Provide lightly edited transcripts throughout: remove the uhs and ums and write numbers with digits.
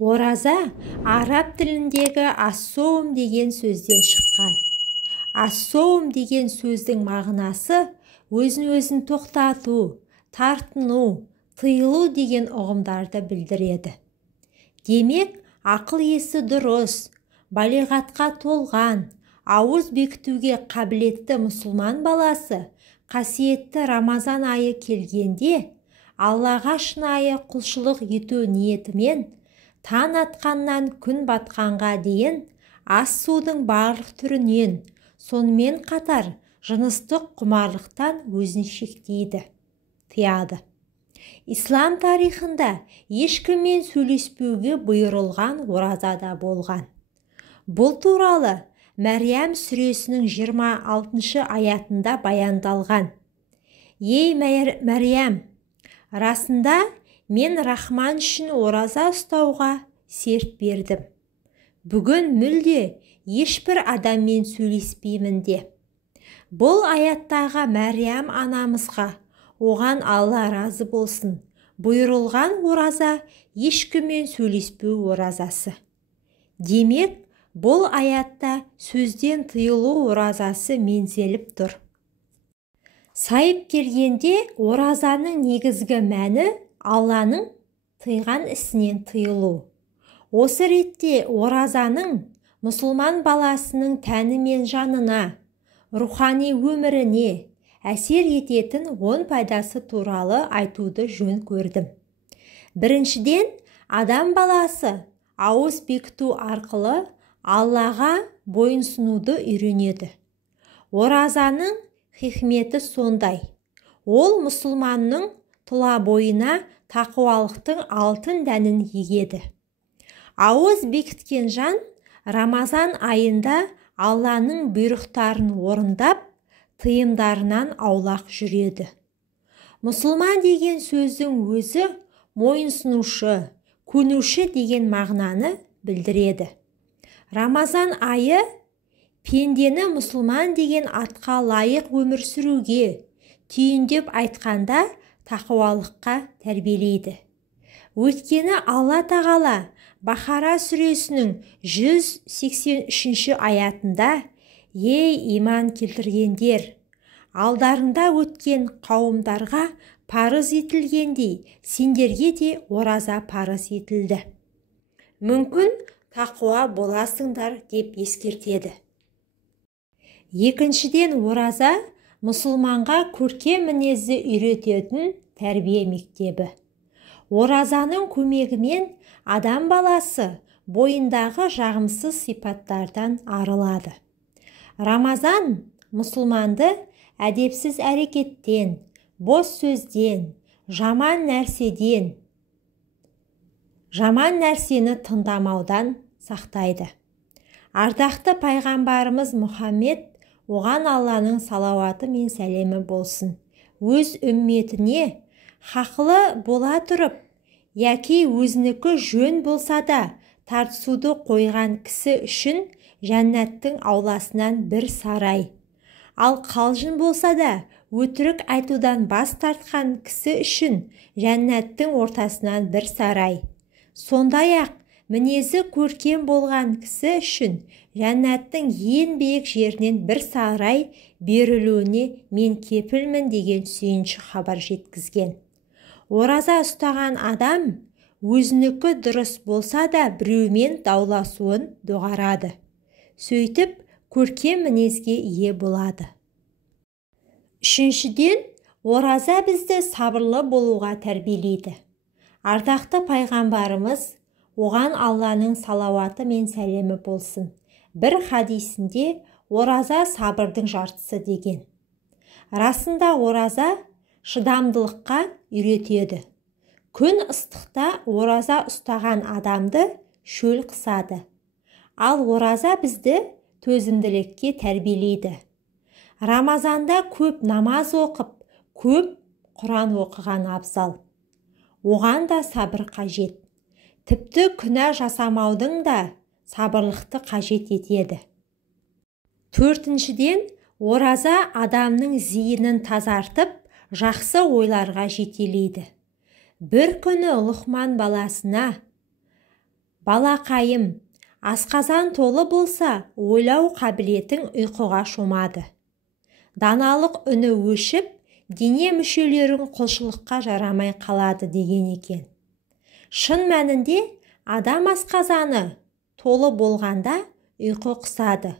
Ораза араб тіліндегі ас-соум деген сөзден шыққан. Ас-соум деген сөздің мағынасы өзін-өзін тоқтату, тартыну, тыйылу деген ұғымдарды білдіреді. Демек, ақыл есі дұрыс, балиғатқа толған, ауыз бекітуге қабілетті мұсылман баласы қасиетті Рамазан айы келгенде Аллаға шынайы құлшылық ету ниетімен таң атқаннан күн батқанға дейін ас-судың барлық түрінен, сонымен қатар жыныстық құмарлықтан өзін шектейді, тыяды. Ислам тарихында ешкіммен сөйлеспеуге бұйырылған ораза да болған. Бұл туралы Мәрьям сүресінің 26 аятында баяндалған. Ей Мәрьям, расында мен Рахман үшін ораза ұстауға серт бердім. Бүгін мүлде ешбір адаммен сөйлеспеймін де. Бұл аяттағы Мәрьям анамызға, оған Алла разы болсын, бұйырылған ораза ешкіммен сөйлеспеу оразасы. Демек, бұл аятта сөзден тыйылу оразасы мензеліп тұр. Сайып келгенде оразаның негізгі мәні Алланың тыйған ісінен тыйылу. Осы ретте оразаның мұсылман баласының тәні мен жанына, рухани өміріне әсер ететін 10 пайдасы туралы айтуды жөн көрдім. Біріншіден, адам баласы ауыз бекіту арқылы Аллаға бойынсынуды үйренеді. Оразаның хикметі сондай. Ол мұсылманның тұла бойына тақуалықтың алтын дәнін егеді. Ауыз бекіткен жан Рамазан айында Алланың бұйрықтарын орындап, тыйымдарынан аулақ жүреді. Мұсылман деген сөздің өзі мойынсынушы, көнуші деген мағынаны білдіреді. Рамазан айы пендені мұсылман деген атқа лайық өмір сүруге, түйіндеп айтқанда тақуалыққа тәрбиелейді. Өйткені Алла тағала Бақара сүресінің 183 аятында: «Ей иман келтіргендер, алдарында өткен қауымдарға парыз етілгендей, сендерге де ораза парыз етілді. Мүмкін тақуа боласыңдар» деп ескертеді. Екіншіден, ораза мұсылманға көркем мінезді үйрететін тәрбие мектебі. Оразаның көмегімен адам баласы бойындағы жағымсыз сипаттардан арылады. Рамазан мұсылманды әдепсіз әрекеттен, бос сөзден, жаман нәрсені тыңдамаудан сақтайды. Ардақты пайғамбарымыз Мұхаммед, оған Алланың салауаты мен сәлемі болсын, өз үмметіне хақлы бола тұрып, яки өзінікі жөн болса да тартысуды қойған кісі үшін жәннаттың ауласынан бір сарай, ал қалжың болса да өтірік айтудан бас тартқан кісі үшін жәннаттың ортасынан бір сарай, сондай-ақ мінезі көркем болған кісі үшін жәннаттың ең биік жерінен бір сарай берілуіне мен кепілмін деген сүйінші хабар жеткізген. Ораза ұстаған адам өзінікі дұрыс болса да біреумен дауласуын доғарады. Сөйтіп, көркем мінезге ие болады. Үшіншіден, ораза бізді сабырлы болуға тәрбиелейді. Ардақты пайғамбарымыз, оған Алланың салауаты мен сәлемі болсын, бір хадисінде ораза сабырдың жартысы деген. Расында ораза шыдамдылыққа үйретеді. Күн ыстықта ораза ұстаған адамды шөл қысады. Ал ораза бізді төзімділікке тәрбиелейді. Рамазанда көп намаз оқып, көп Құран оқыған абзал. Оған да сабыр қажет. Тіпті күнә жасамаудың да сабырлықты қажет етеді. Төртіншіден, ораза адамның зейінін тазартып, жақсы ойларға жетелейді. Бір күні Лұқман баласына: Балақайым, асқазан толы болса, ойлау қабілетің ұйқыға шомады. Даналық үні өшіп, дене мүшелерің құлшылыққа жарамай қалады деген екен. Шын мәнінде адам асқазаны толы болғанда ұйқы қысады.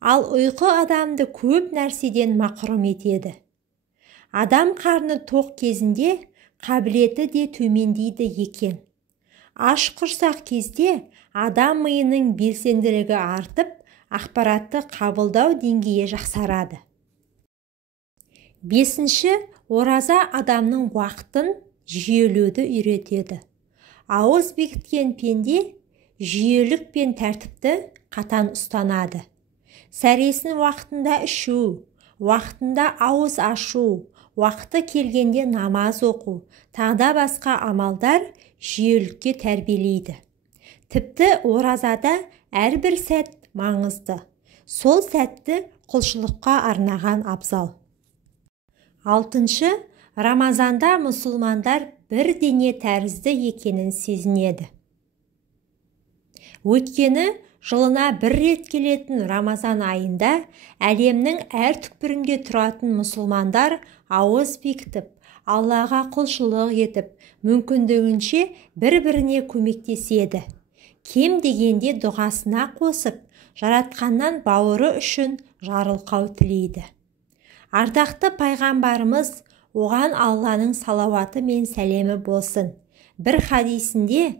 Ал ұйқы адамды көп нәрседен мақұрым етеді. Адам қарны тоқ кезінде қабілеті де төмендейді екен. Аш құрсақ кезде адам миының белсенділігі артып, ақпаратты қабылдау деңгейі жақсарады. 5. Ораза адамның уақытын жүйелеуді үйретеді. Ауыз бекіткен пенде жүйелік пен тәртіпті қатаң ұстанады. Сәресін уақытында ішу, уақытында ауыз ашу, уақыты келгенде намаз оқу, тағда басқа амалдар жүйелікке тәрбиелейді. Тіпті оразада әрбір сәт маңызды. Сол сәтті құлшылыққа арнаған абзал. 6. Рамазанда мұсылмандар бір дене тәрізді екенін сезінеді. Өйткені жылына бір рет келетін Рамазан айында әлемнің әр түкпірінде тұратын мұсылмандар ауыз бекітіп, Аллаға құлшылық етіп, мүмкіндігінше бір-біріне көмектеседі. Кем дегенде дұғасына қосып, жаратқаннан бауыры үшін жарылқау тілейді. Ардақты пайғамбарымыз, оған Алланың салауаты мен сәлемі болсын, бір хадисінде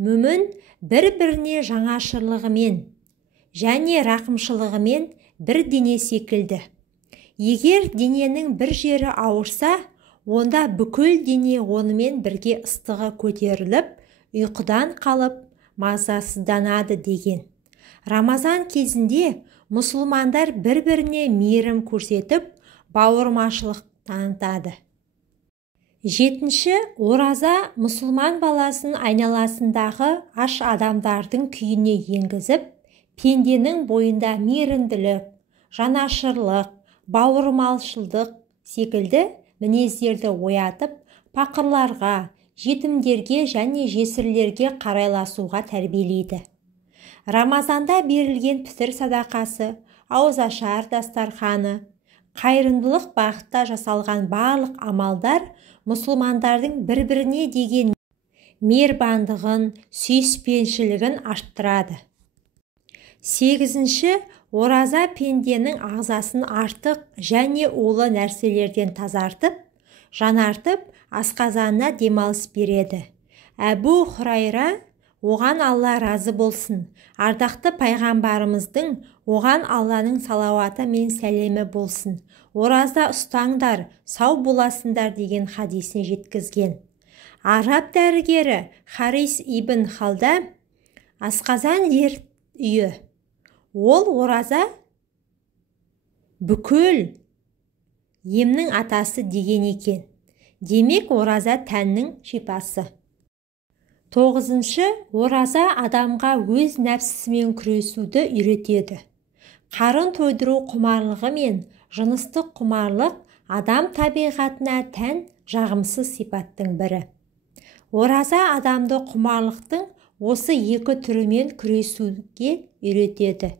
мүмін бір-біріне жаңашырлығымен және рақымшылығымен бір дене секілді. Егер дененің бір жері ауырса, онда бүкіл дене онымен бірге ыстығы көтеріліп, ұйқыдан қалып, мазасызданады деген. Рамазан кезінде мұсылмандар бір-біріне мейірім көрсетіп, бауырмашылық танытады. 7. Ораза мұсылман баласын айналасындағы аш адамдардың күйіне енгізіп, пенденің бойында мейірімділік, жанашырлық, бауырмалшылдық секілді мінездерді оятып, пақырларға, жетімдерге және жесірлерге қарайласуға тәрбиелейді. Рамазанда берілген пітір садақасы, ауызашар дастарханы, қайырымдылық бағытта жасалған барлық амалдар мұсылмандардың бір-біріне деген мейірбандығын, сүйіспеншілігін арттырады. 8. Ораза пенденің ағзасын артық және улы нәрселерден тазартып, жанартып, асқазанына демалыс береді. Әбу Хурайра, оған Алла разы болсын, ардақты пайғамбарымыздың, оған Алланың салауаты мен сәлемі болсын, ораза ұстаңдар, сау боласыңдар деген хадисін жеткізген. Араб дәрігері Харис ибн Халда асқазан дерт үйі. Ол ораза бүкіл емнің атасы деген екен. Демек, ораза тәннің шипасы. 9. Ораза адамға өз нәпсісімен күресуді үйретеді. Қарын тойдыру құмарлығы мен жыныстық құмарлық адам табиғатына тән жағымсыз сипаттың бірі. Ораза адамды құмарлықтың осы екі түрімен күресуге үйретеді.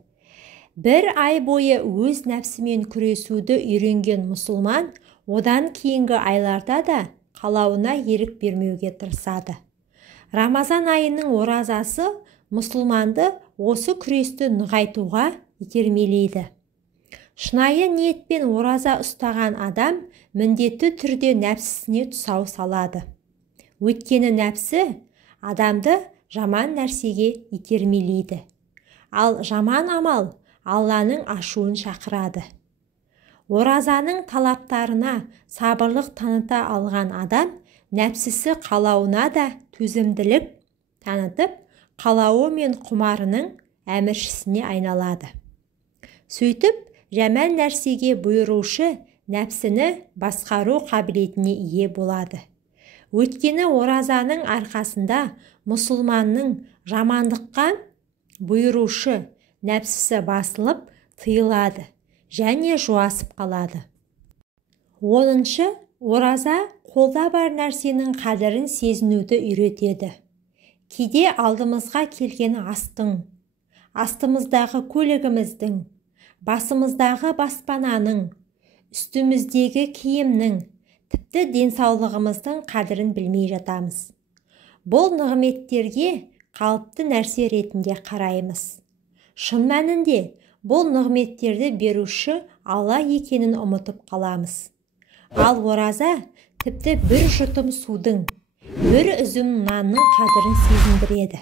Бір ай бойы өз нәпсімен күресуді үйренген мұсылман, одан кейінгі айларда да қалауына ерік бермеуге тырысады. Рамазан айының оразасы мұсылманды осы күресті нығайтуға итермелейді. Шынайы ниетпен ораза ұстаған адам міндетті түрде нәпсісіне тұсау салады. Өйткені нәпсі адамды жаман нәрсеге итермелейді. Ал жаман амал Алланың ашуын шақырады. Оразаның талаптарына сабырлық таныта алған адам нәпсісі қалауына да төзімділік танытып, қалауы мен құмарының әміршісіне айналады. Сөйтіп, жаман нәрсеге бұйырушы нәпсіні басқару қабілетіне ие болады. Өйткені оразаның арқасында мұсылманның жамандыққа бұйырушы нәпсісі басылып, тыйылады және жуасып қалады. 10. Ораза қолда бар нәрсенің қадірін сезінуді үйретеді. Кейде алдымызға келген астың, астымыздағы көлігіміздің, басымыздағы баспананың, үстіміздегі киімнің, тіпті денсаулығымыздың қадірін білмей жатамыз. Бұл нығметтерге қалыпты нәрсе ретінде қараймыз. Шын мәнінде бұл нығметтерді беруші Алла екенін ұмытып қаламыз. Ал ораза тіпті бір жұтым судың, бір үзім нанның қадірін сезіндіреді.